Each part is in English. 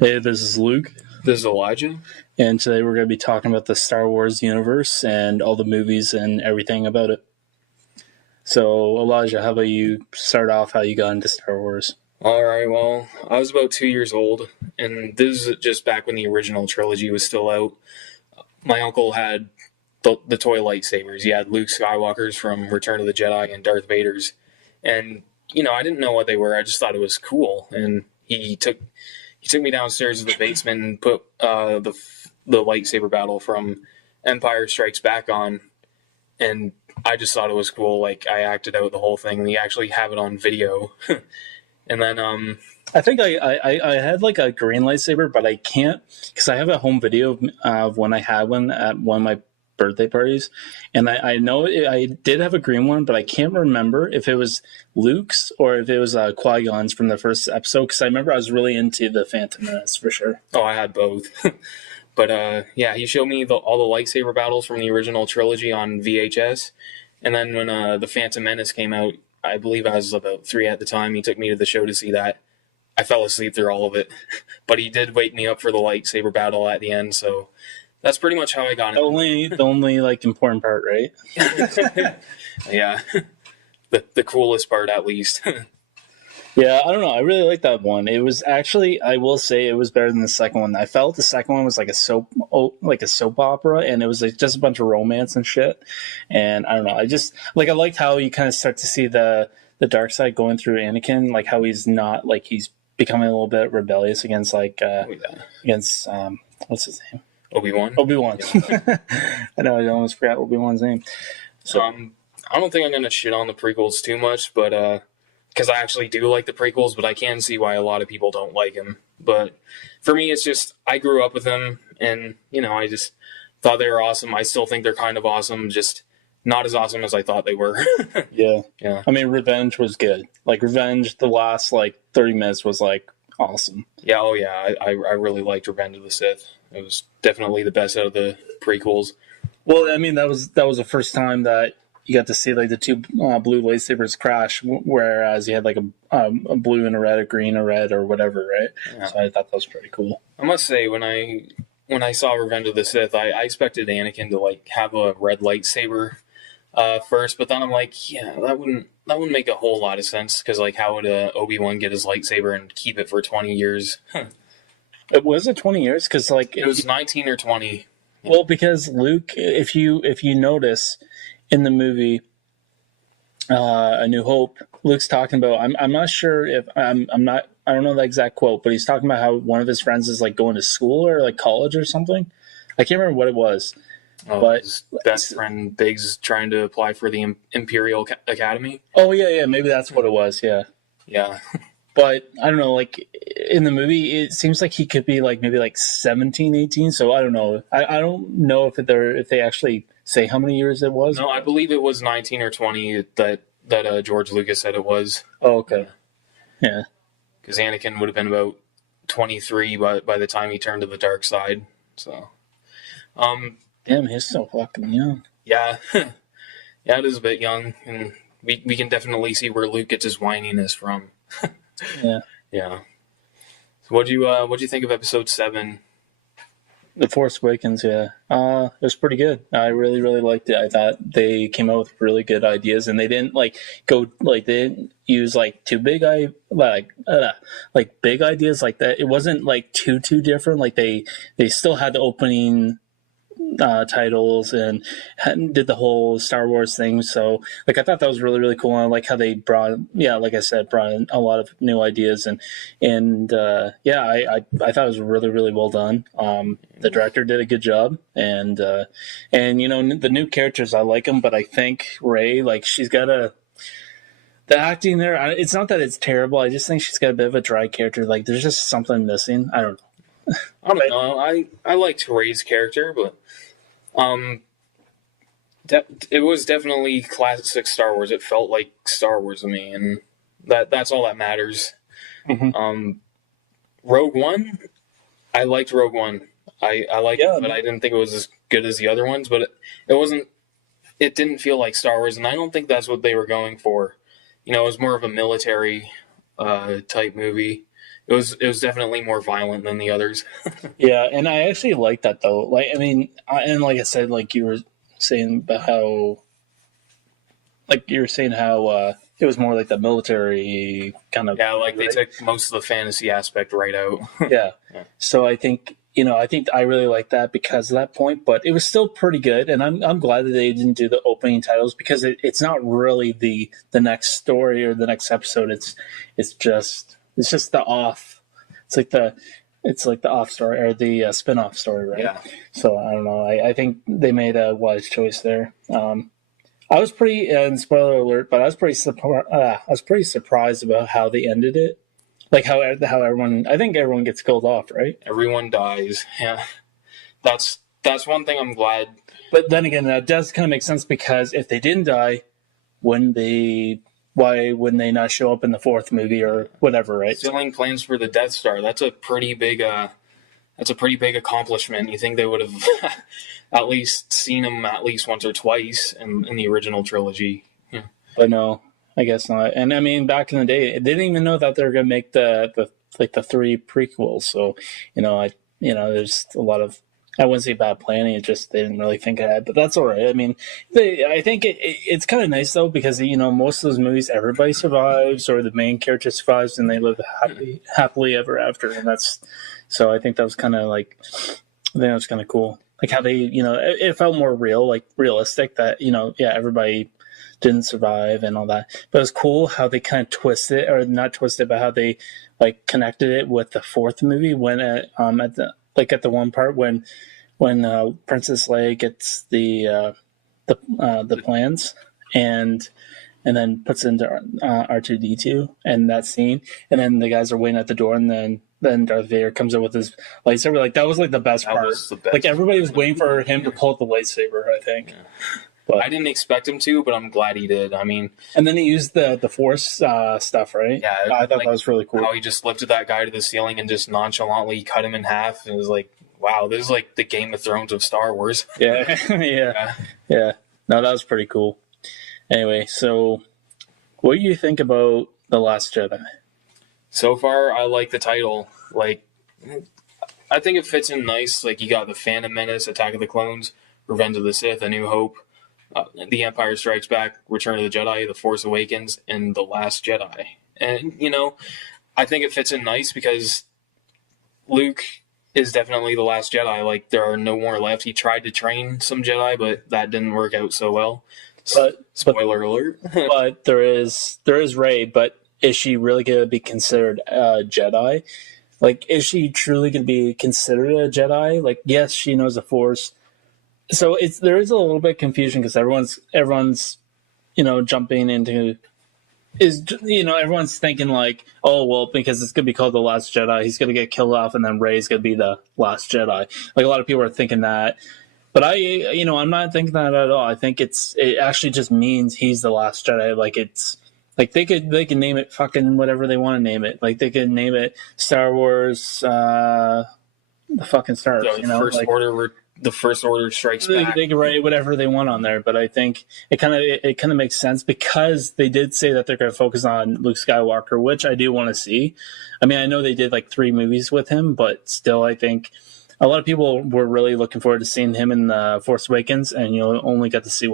Hey, this is Luke, This is Elijah. and today we're going to be talking about the Star Wars universe and all the movies and everything about it. So, Elijah, how about you start off how you got into Star Wars? All right, well, I was about 2 years old, and this is just back when the original trilogy was still out. My uncle had the toy lightsabers. He had Luke Skywalker's from Return of the Jedi and Darth Vader's. And, I didn't know what they were. I just thought it was cool. And he took me downstairs to the basement and put the lightsaber battle from Empire Strikes Back on. And I just thought it was cool. Like, I acted out the whole thing. We actually have it on video. And then, I think I had like a green lightsaber, but I can't because I have a home video of when I had one at one of my birthday parties, and I know I did have a green one, but I can't remember if it was Luke's or if it was Qui-Gon's from the first episode, because I remember I was really into the Phantom Menace for sure. oh, I had both. But yeah, he showed me all the lightsaber battles from the original trilogy on VHS. And then when the Phantom Menace came out, I believe I was about 3 at the time, he took me to the show to see that. I fell asleep through all of it. But he did wake me up for the lightsaber battle at the end, so that's pretty much how I got it. The only like important part, right? Yeah. The coolest part, at least. Yeah, I don't know. I really like that one. It was actually, I will say, it was better than the second one. I felt the second one was like a soap opera, and it was like just a bunch of romance and shit. And I don't know. I just I liked how you kind of start to see the dark side going through Anakin, like how he's not like he's becoming a little bit rebellious against against what's his name? Obi-Wan. Obi-Wan. Yeah. I know. I almost forgot Obi-Wan's name. So I don't think I'm gonna shit on the prequels too much, but because I actually do like the prequels, but I can see why a lot of people don't like them. But for me, it's just I grew up with them, and I just thought they were awesome. I still think they're kind of awesome, just not as awesome as I thought they were. Yeah. I mean, Revenge was good. Like Revenge, the last 30 minutes was awesome. Yeah. Oh yeah. I really liked Revenge of the Sith. It was definitely the best out of the prequels. Well, I mean, that was the first time that you got to see the two blue lightsabers crash, whereas you had a blue and a red, a green, a red, or whatever, right? Yeah. So I thought that was pretty cool. I must say, when I saw Revenge of the Sith, I expected Anakin to have a red lightsaber first, but then I'm like, yeah, that wouldn't make a whole lot of sense, because how would Obi-Wan get his lightsaber and keep it for 20 years? It was 20 years because it was 19 or 20. Well, because Luke, if you notice in the movie A New Hope, Luke's talking about, I'm not sure if I don't know the exact quote, but he's talking about how one of his friends is going to school or college or something. I can't remember what it was. Oh, but his best friend Biggs trying to apply for the Imperial Academy. Oh yeah, maybe that's what it was. Yeah. But I don't know, in the movie, it seems like he could be maybe 17, 18. So I don't know. I don't know if they actually say how many years it was. No, I believe it was 19 or 20 that George Lucas said it was. Oh, okay. Yeah. Because Anakin would have been about 23 by the time he turned to the dark side. So, damn, he's so fucking young. Yeah. Yeah, it is a bit young, and we can definitely see where Luke gets his whininess from. Yeah. Yeah. So what'd you think of episode 7? The Force Awakens, yeah. It was pretty good. I really, really liked it. I thought they came out with really good ideas, and they didn't they didn't use too big big ideas like that. It wasn't too different. They still had the opening titles and did the whole Star Wars thing. So I thought that was really, really cool. And I like how they brought in a lot of new ideas I thought it was really, really well done. The director did a good job, and the new characters, I like them, but I think Rey, she's got the acting there. It's not that it's terrible. I just think she's got a bit of a dry character. There's just something missing. I don't know. I don't know. I liked Rey's character, but it was definitely classic Star Wars. It felt like Star Wars to me, and that's all that matters. Mm-hmm. Rogue One, I liked Rogue One. I liked it, but I didn't think it was as good as the other ones. But it wasn't. It didn't feel like Star Wars, and I don't think that's what they were going for. It was more of a military type movie. it was definitely more violent than the others. Yeah, and I actually like that though. Like, I mean, and like I said, like you were saying about how, like you were saying how it was more like the military kind of. Yeah, like they right? took most of the fantasy aspect right out. Yeah. Yeah. So I think I think I really like that because of that point, but it was still pretty good, and I'm glad that they didn't do the opening titles because it's not really the next story or the next episode. It's just the off. It's like the off story or the spin off story, right? Yeah. So I don't know. I think they made a wise choice there. I was pretty, and spoiler alert, but I was pretty surprised about how they ended it. Like how everyone, I think everyone gets killed off, right? Everyone dies. Yeah. That's one thing I'm glad. But then again, that does kind of make sense because if they didn't die, why wouldn't they not show up in the fourth movie or whatever, right? Stealing plans for the Death Star. That's a pretty big accomplishment. You think they would have at least seen him at least once or twice in the original trilogy. Yeah. But no, I guess not. And I mean, back in the day, they didn't even know that they were going to make the three prequels. So, there's a lot of, I wouldn't say bad planning. It just they didn't really think ahead, but that's all right. I mean, I think it's kind of nice though because most of those movies everybody survives or the main character survives and they live happily ever after, and that's so I think that was kind of like I think that was kind of cool. Like how they it felt more real, like realistic that everybody didn't survive and all that. But it was cool how they kind of twisted or not twisted, but how they like connected it with the fourth movie when at the one part when Princess Leia gets the plans and then puts it into R2D2 and that scene, and then the guys are waiting at the door, and then Darth Vader comes in with his lightsaber. Like that was like the best That part. was the best. Like everybody was waiting for him to pull out the lightsaber, I think. Yeah. But I didn't expect him to, but I'm glad he did. I mean, and then he used the Force stuff, right? yeah, I thought that was really cool. How he just lifted that guy to the ceiling and just nonchalantly cut him in half. It was like, wow, this is like the Game of Thrones of Star Wars. Yeah, yeah. No, that was pretty cool. Anyway, so what do you think about The Last Jedi? So far, I like the title. Like, I think it fits in nice. Like, you got the Phantom Menace, Attack of the Clones, Revenge of the Sith, A New Hope, The Empire Strikes Back, Return of the Jedi, The Force Awakens, and The Last Jedi. And, I think it fits in nice because Luke is definitely the last Jedi. Like, there are no more left. He tried to train some Jedi, but that didn't work out so well. Spoiler alert. But there is Rey, but is she really going to be considered a Jedi? Like, is she truly going to be considered a Jedi? Like, yes, she knows the Force. So there is a little bit of confusion because everyone's jumping into everyone's thinking like, oh well, because it's gonna be called The Last Jedi, he's gonna get killed off, and then Rey's gonna be the Last Jedi. Like a lot of people are thinking that, but I'm not thinking that at all. I think it actually just means he's the Last Jedi. Like it's like they could name it fucking whatever they want to name it. Like they could name it Star Wars, the fucking stars. The First Order Strikes Back. They can write whatever they want on there, but I think it kind of makes sense because they did say that they're going to focus on Luke Skywalker, which I do want to see. I mean, I know they did like 3 movies with him, but still, I think a lot of people were really looking forward to seeing him in the Force Awakens, and only got to see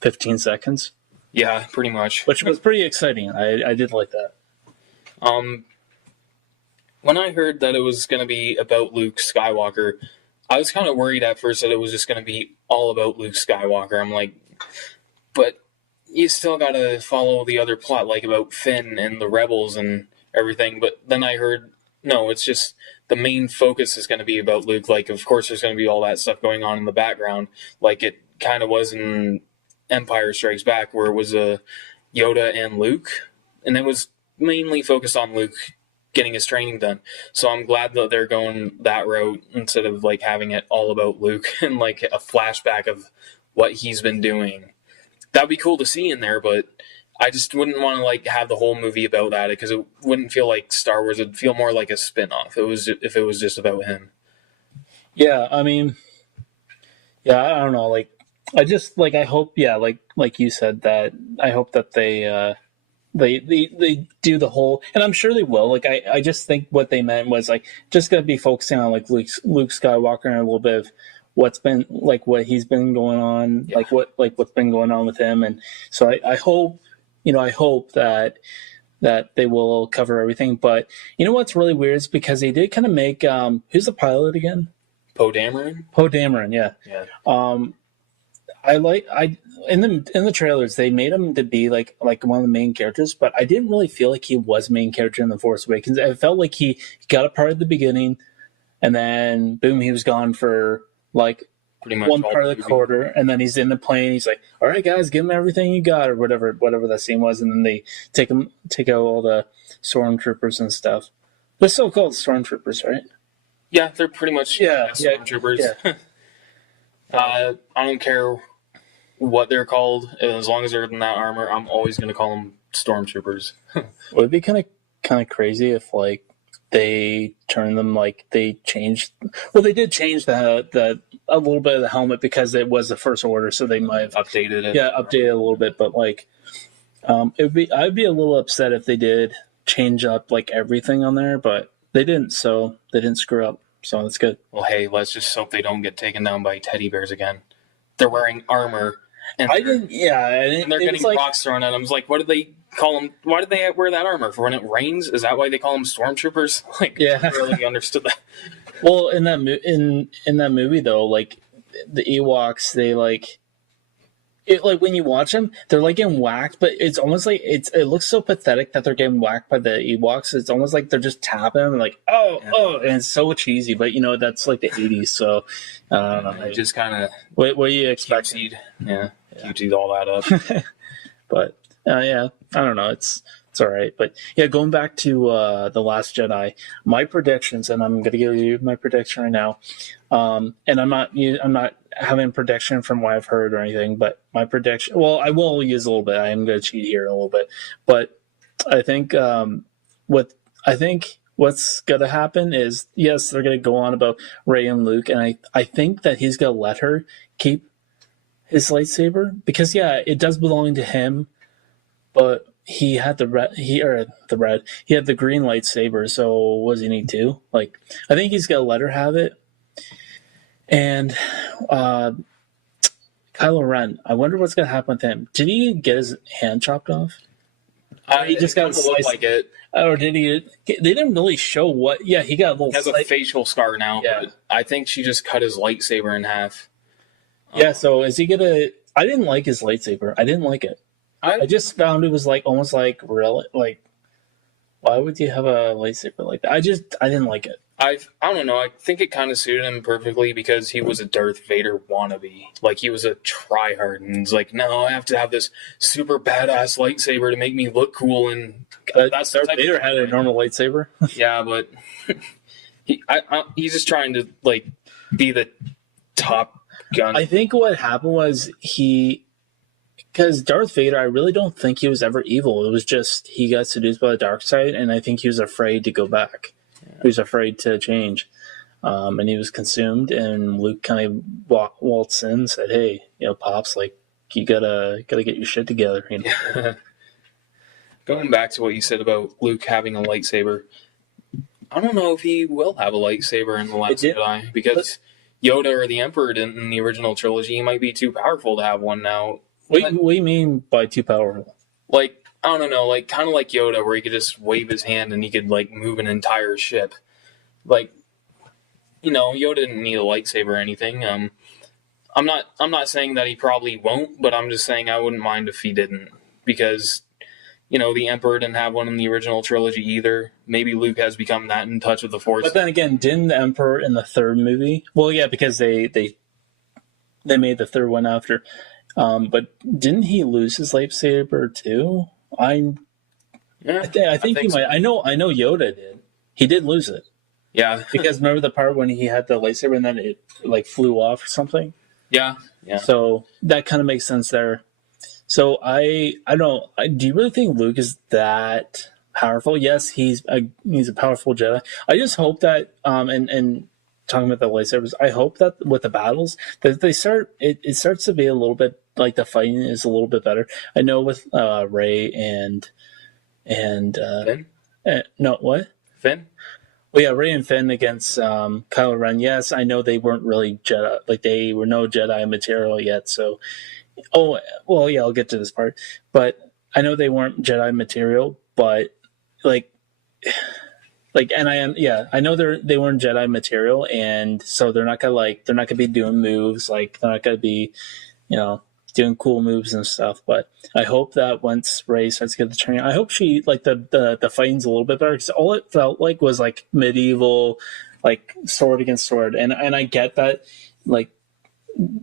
15 seconds. Yeah, pretty much. Which was pretty exciting. I did like that. When I heard that it was going to be about Luke Skywalker, I was kind of worried at first that it was just going to be all about Luke Skywalker. I'm like, but you still got to follow the other plot, like about Finn and the rebels and everything. But then I heard, no, it's just the main focus is going to be about Luke. Like, of course, there's going to be all that stuff going on in the background, like it kind of was in Empire Strikes Back, where it was Yoda and Luke, and it was mainly focused on Luke getting his training done. So I'm glad that they're going that route instead of like having it all about Luke and like a flashback of what he's been doing. That'd be cool to see in there, but I just wouldn't want to like have the whole movie about that because it wouldn't feel like Star Wars. It'd feel more like a spin-off. If it was just about him. Yeah, I mean, yeah, I don't know. Like, I just like I hope, yeah, like you said that I hope that they they do the whole, and I'm sure they will. Like I just think what they meant was like just gonna be focusing on like Luke Skywalker and a little bit of what's been like what he's been going on, Yeah. what's been going on with him, and so I hope I hope that they will cover everything. But you know what's really weird is because they did kind of make who's the pilot again? Poe Dameron. Poe Dameron, yeah. I in the trailers they made him to be like one of the main characters, but I didn't really feel like he was main character in the Force Awakens. I felt like he got a part at the beginning, and then boom, he was gone for like Pretty much one part of the quarter, and then he's in the plane. He's like, "All right, guys, give him everything you got," or whatever that scene was, and then they take out all the stormtroopers and stuff. They're still called stormtroopers, right? Yeah, they're pretty much stormtroopers. Yeah. I don't care what they're called, as long as they're in that armor. I'm always going to call them stormtroopers. Would it be kind of crazy if like they turned them like they changed? Well, they did change the a little bit of the helmet because it was the First Order, so they might have updated it. Yeah, updated a little bit, but like I'd be a little upset if they did change up like everything on there, but they didn't, so they didn't screw up. So that's good. Well, hey, let's just hope they don't get taken down by teddy bears again. They're wearing armor, and and they're getting rocks thrown at them. It's like, what did they call them? Why did they wear that armor? For when it rains? Is that why they call them stormtroopers? Like, yeah, I really understood that. Well, in that movie though, like the Ewoks, they like it. Like when you watch them, they're like getting whacked, but it's almost like it looks so pathetic that they're getting whacked by the Ewoks. It's almost like they're just tapping them and like and it's so cheesy. But that's like the '80s, so I don't know. I just kind of what do you expect? QT'd all that up. But I don't know. It's all right. But yeah, going back to the Last Jedi, my predictions, and I'm going to give you my prediction right now. And I'm not having a prediction from what I've heard or anything, but my prediction. Well, I will use a little bit. I am going to cheat here a little bit, but I think what's going to happen is yes, they're going to go on about Rey and Luke, and I think that he's going to let her keep his lightsaber because it does belong to him, but he had the green lightsaber, so what does he need to? Like, I think he's gonna let her have it. And Kylo Ren, I wonder what's gonna happen with him. Did he get his hand chopped off? He just got sliced like it. Or did he? They didn't really show what. Yeah, he got a little. He has a facial scar now. Yeah. But I think she just cut his lightsaber in half. Yeah. So is he gonna? I didn't like his lightsaber. I didn't like it. I just found it was like almost like really like. Why would you have a lightsaber like that? I didn't like it. I don't know. I think it kind of suited him perfectly because he was a Darth Vader wannabe. Like, he was a tryhard, and he's like, no, I have to have this super badass lightsaber to make me look cool. And that's Darth Vader had a normal lightsaber. Yeah, but he's just trying to like be the top gun. I think what happened was because Darth Vader, I really don't think he was ever evil. It was just he got seduced by the dark side, and I think he was afraid to go back. He was afraid to change, and he was consumed. And Luke kind of waltzed in and said, "Hey, Pops, like you gotta get your shit together." Going back to what you said about Luke having a lightsaber, I don't know if he will have a lightsaber in the Last Jedi because Yoda or the Emperor didn't in the original trilogy. He might be too powerful to have one now. What do you mean by too powerful? Like, I don't know, like kind of like Yoda, where he could just wave his hand and he could like move an entire ship. Like, Yoda didn't need a lightsaber or anything. I'm not saying that he probably won't, but I'm just saying I wouldn't mind if he didn't, because the Emperor didn't have one in the original trilogy either. Maybe Luke has become that in touch with the Force. But then again, didn't the Emperor in the third movie? Well, yeah, because they made the third one after. But didn't he lose his lightsaber too? I think he might. I know Yoda did. He did lose it. Yeah. Because remember the part when he had the lightsaber and then it like flew off or something? Yeah. So that kind of makes sense there. So I don't. Do you really think Luke is that powerful? Yes, he's a powerful Jedi. I just hope that and talking about the lightsabers, I hope that with the battles that they it starts to be a little bit like the fighting is a little bit better. I know with Rey and and Finn? no, what? Finn? Well, yeah, Rey and Finn against Kylo Ren. Yes, I know they weren't really Jedi, like they were no Jedi material yet. So, oh, well, yeah, I'll get to this part, but I know they weren't Jedi material, but like, and I am, yeah, I know they weren't Jedi material, and so they're not gonna be doing moves, like they're not gonna be, you know, doing cool moves and stuff. But I hope that once Rey starts to get the training, I hope she like the fighting's a little bit better because all it felt like was like medieval, like sword against sword, and I get that, like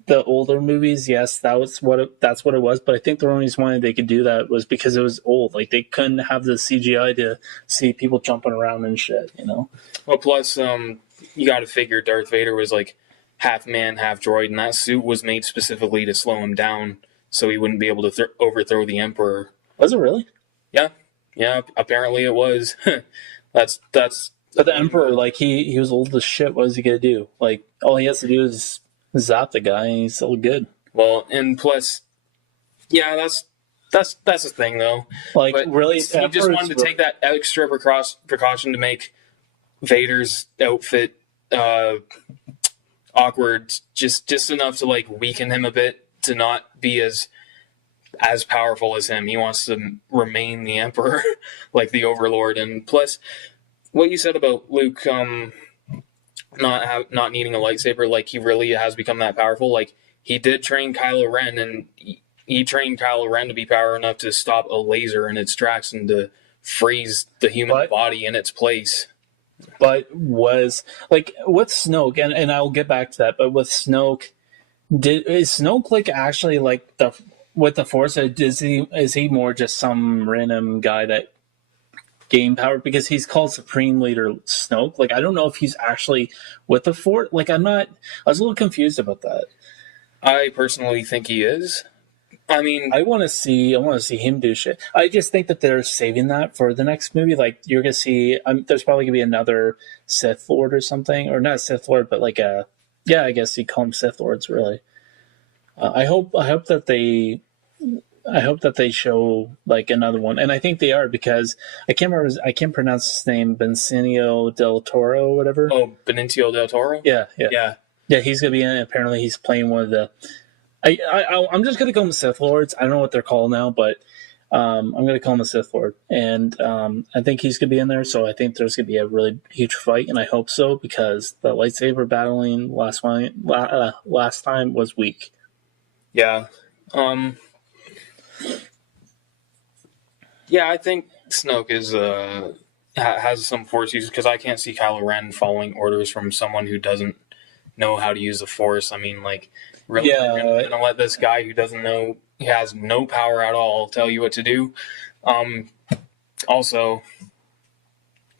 the older movies, yes, that's what it was. But I think the only reason why they could do that was because it was old. Like they couldn't have the CGI to see people jumping around and shit. You know. Well, plus, you got to figure Darth Vader was like half man, half droid, and that suit was made specifically to slow him down so he wouldn't be able to overthrow the Emperor. Was it really? Yeah. Apparently it was. that's. But the Emperor, like he was old as shit. What is he gonna do? Like all he has to do is zap the guy, and he's still good. Well, and plus, yeah, that's the thing though. Like but really, he just wanted to take that extra precaution to make Vader's outfit awkward, just enough to like weaken him a bit to not be as powerful as him. He wants to remain the Emperor, like the Overlord. And plus, what you said about Luke not needing a lightsaber, like he really has become that powerful. Like he did train Kylo Ren, and he trained Kylo Ren to be power enough to stop a laser in its tracks and to freeze the human body in its place. But was like with Snoke, and I'll get back to that. But with Snoke, is Snoke like actually like with the Force? Is he more just some random guy that gained power because he's called Supreme Leader Snoke? Like I don't know if he's actually with the Force. Like I was a little confused about that. I personally think he is. I mean, I want to see him do shit. I just think that they're saving that for the next movie. Like you're gonna see, there's probably gonna be another Sith Lord or something, or not Sith Lord, but like I guess you call them Sith Lords. Really, I hope that they show like another one, and I think they are because I can't pronounce his name, Benicio del Toro or whatever. Oh, Benicio del Toro. Yeah. He's gonna be in it. Apparently, he's playing one of the. I'm just gonna call them Sith Lords. I don't know what they're called now, but I'm gonna call him a Sith Lord, and I think he's gonna be in there. So I think there's gonna be a really huge fight, and I hope so because the lightsaber battling last time was weak. Yeah. Yeah, I think Snoke is has some Force use because I can't see Kylo Ren following orders from someone who doesn't know how to use the Force. I mean, like, really, you're gonna let this guy who doesn't know, he has no power at all, tell you what to do. Also,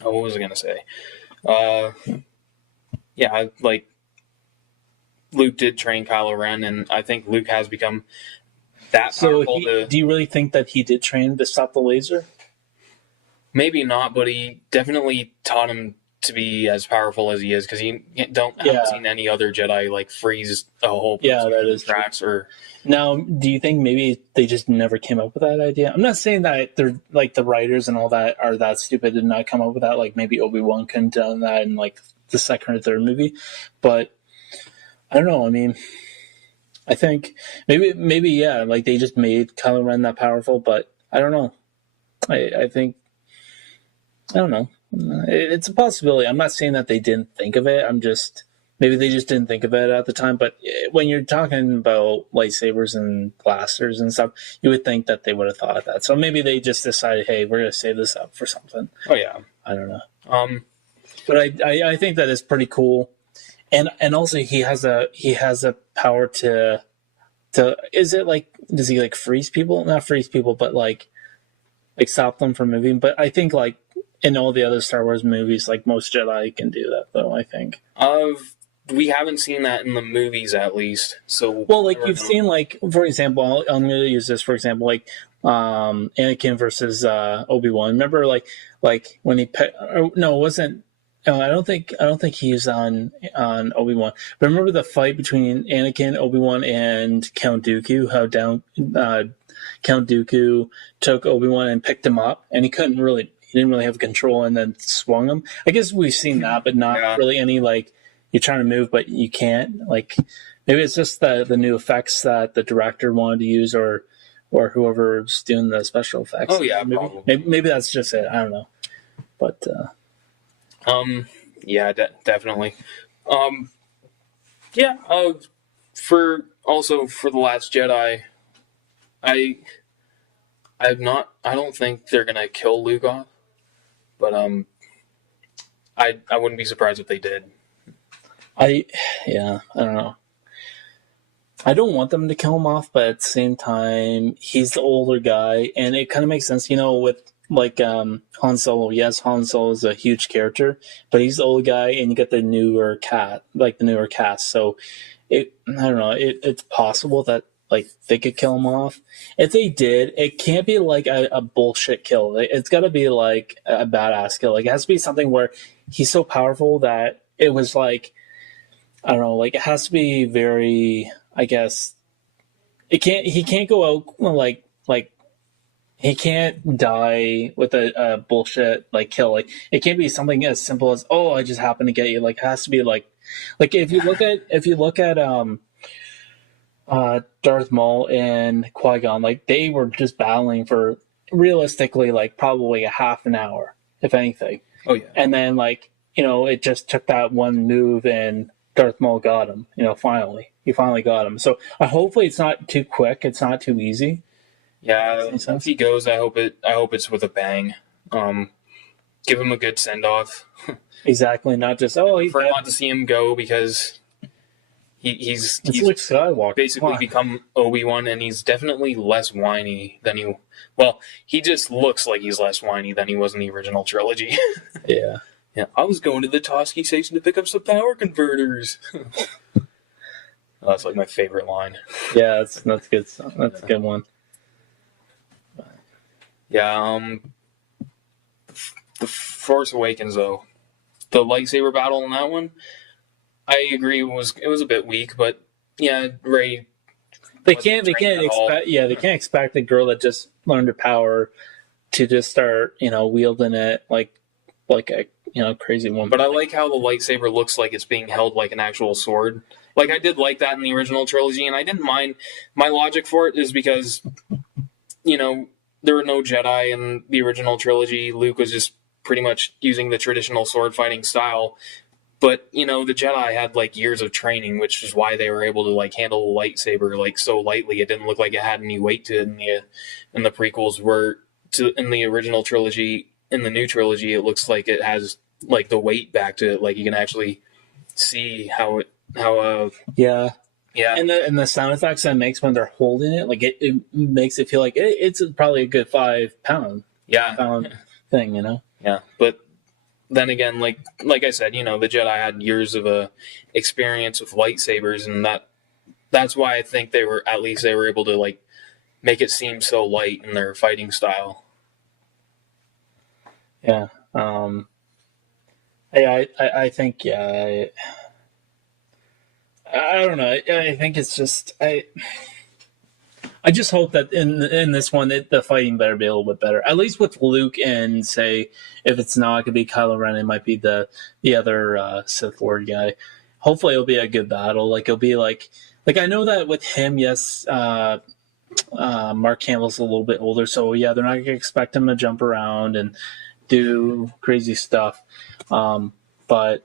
what was I gonna say? Yeah, like Luke did train Kylo Ren, and I think Luke has become that powerful. Do you really think that he did train to stop the laser? Maybe not, but he definitely taught him to be as powerful as he is because haven't seen any other Jedi like freeze a whole that is tracks true. Or now. Do you think maybe they just never came up with that idea? I'm not saying that they're like the writers and all that are that stupid to not come up with that. Like maybe Obi-Wan couldn't have done that in like the second or third movie, but I don't know. I mean, I think maybe yeah, like they just made Kylo Ren that powerful, but I don't know. I think I don't know. It's a possibility. I'm not saying that they didn't think of it. Maybe they just didn't think of it at the time. But when you're talking about lightsabers and blasters and stuff, you would think that they would have thought of that. So maybe they just decided, hey, we're going to save this up for something. Oh yeah, I don't know. But I think that is pretty cool, and also he has a power to is it like, does he like freeze people? Not freeze people, but like stop them from moving. But I think like in all the other Star Wars movies, like most Jedi can do that, though, I think. We haven't seen that in the movies, at least. So well, like you've seen, like for example, I'm going to use this for example, like Anakin versus Obi-Wan. Remember, like when he no, it wasn't. No, I don't think he was on Obi-Wan. But remember the fight between Anakin, Obi-Wan, and Count Dooku? How Count Dooku took Obi-Wan and picked him up, and he didn't really have control, and then swung him. I guess we've seen that, but not really any like you're trying to move, but you can't. Like maybe it's just the new effects that the director wanted to use, or whoever's doing the special effects. Oh yeah, maybe that's just it. I don't know, but yeah, definitely. Yeah. For the Last Jedi, I don't think they're gonna kill Luke off, but I wouldn't be surprised if they did. I don't know. I don't want them to kill him off, but at the same time, he's the older guy, and it kind of makes sense, with like Han Solo. Yes, Han Solo is a huge character, but he's the old guy, and you get the newer cast. So I don't know. It's possible that like they could kill him off. If they did, it can't be like a bullshit kill. It's got to be like a badass kill. Like it has to be something where he's so powerful that it was like, I don't know. Like it has to be very. I guess he can't go out like he can't die with a bullshit like kill. Like it can't be something as simple as, oh, I just happened to get you. Like it has to be like if you look at Darth Maul and Qui-Gon, like they were just battling for realistically like probably a half an hour, if anything. Oh yeah. And then it just took that one move and Darth Maul got him, finally. He finally got him. So hopefully it's not too quick. It's not too easy. Yeah, if he goes, I hope it's with a bang. Give him a good send off. Exactly, not just prefer not to see him go because he's Luke Skywalker. Basically become Obi-Wan, and he's definitely less whiny than he. Well, he just looks like he's less whiny than he was in the original trilogy. Yeah. Yeah, I was going to the Toski station to pick up some power converters. That's like my favorite line. Yeah, that's good. That's a good one. Yeah, the Force Awakens though, the lightsaber battle in that one, I agree it was a bit weak, but yeah, Rey. They can't expect a girl that just learned her power to just start wielding it like a crazy woman. But I like how the lightsaber looks like it's being held like an actual sword. Like, I did like that in the original trilogy, and I didn't mind. My logic for it is because, there were no Jedi in the original trilogy. Luke was just pretty much using the traditional sword fighting style. But, the Jedi had, years of training, which is why they were able to, handle the lightsaber, so lightly. It didn't look like it had any weight to it in the prequels, in the original trilogy. In the new trilogy, it looks like it has, the weight back to it. Like, you can actually see how yeah and the sound effects that it makes when they're holding it, it makes it feel like it's probably a good 5 pound thing. Yeah, but then again, like I said, the Jedi had years of experience with lightsabers, and that's why I think they were able to make it seem so light in their fighting style. Yeah. I think I don't know. I think it's just I just hope that in this one the fighting better be a little bit better. At least with Luke, and say if it's not, it could be Kylo Ren. It might be the other Sith Lord guy. Hopefully, it'll be a good battle. It'll be like I know that with him, yes, Mark Hamill's a little bit older, so yeah, they're not going to expect him to jump around and do crazy stuff. But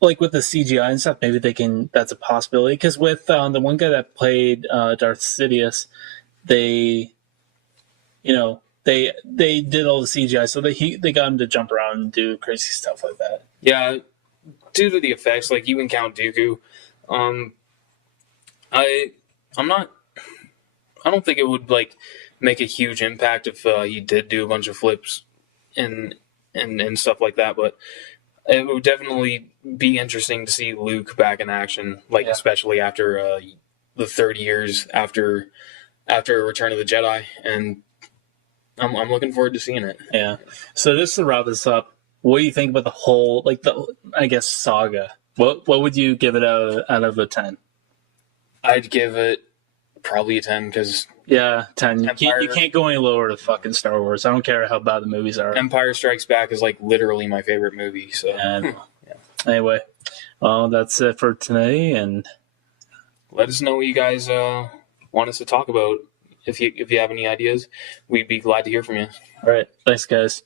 like with the CGI and stuff, maybe they can. That's a possibility. Because with the one guy that played Darth Sidious, they did all the CGI, so they got him to jump around and do crazy stuff like that. Yeah, due to the effects, even Count Dooku, I don't think it would make a huge impact if he did do a bunch of flips and stuff like that, but it would definitely be interesting to see Luke back in action, especially after the 30 years after Return of the Jedi, and I'm looking forward to seeing it. Yeah. So just to wrap this up, what do you think about the whole saga? What would you give it out of a 10? I'd give it Probably a 10 because Yeah, 10. You Empire- can't go any lower to fucking Star Wars. I don't care how bad the movies are. Empire Strikes Back is like literally my favorite movie. So And anyway, well, that's it for today. And let us know what you guys want us to talk about. If you have any ideas, we'd be glad to hear from you. all right, thanks, guys.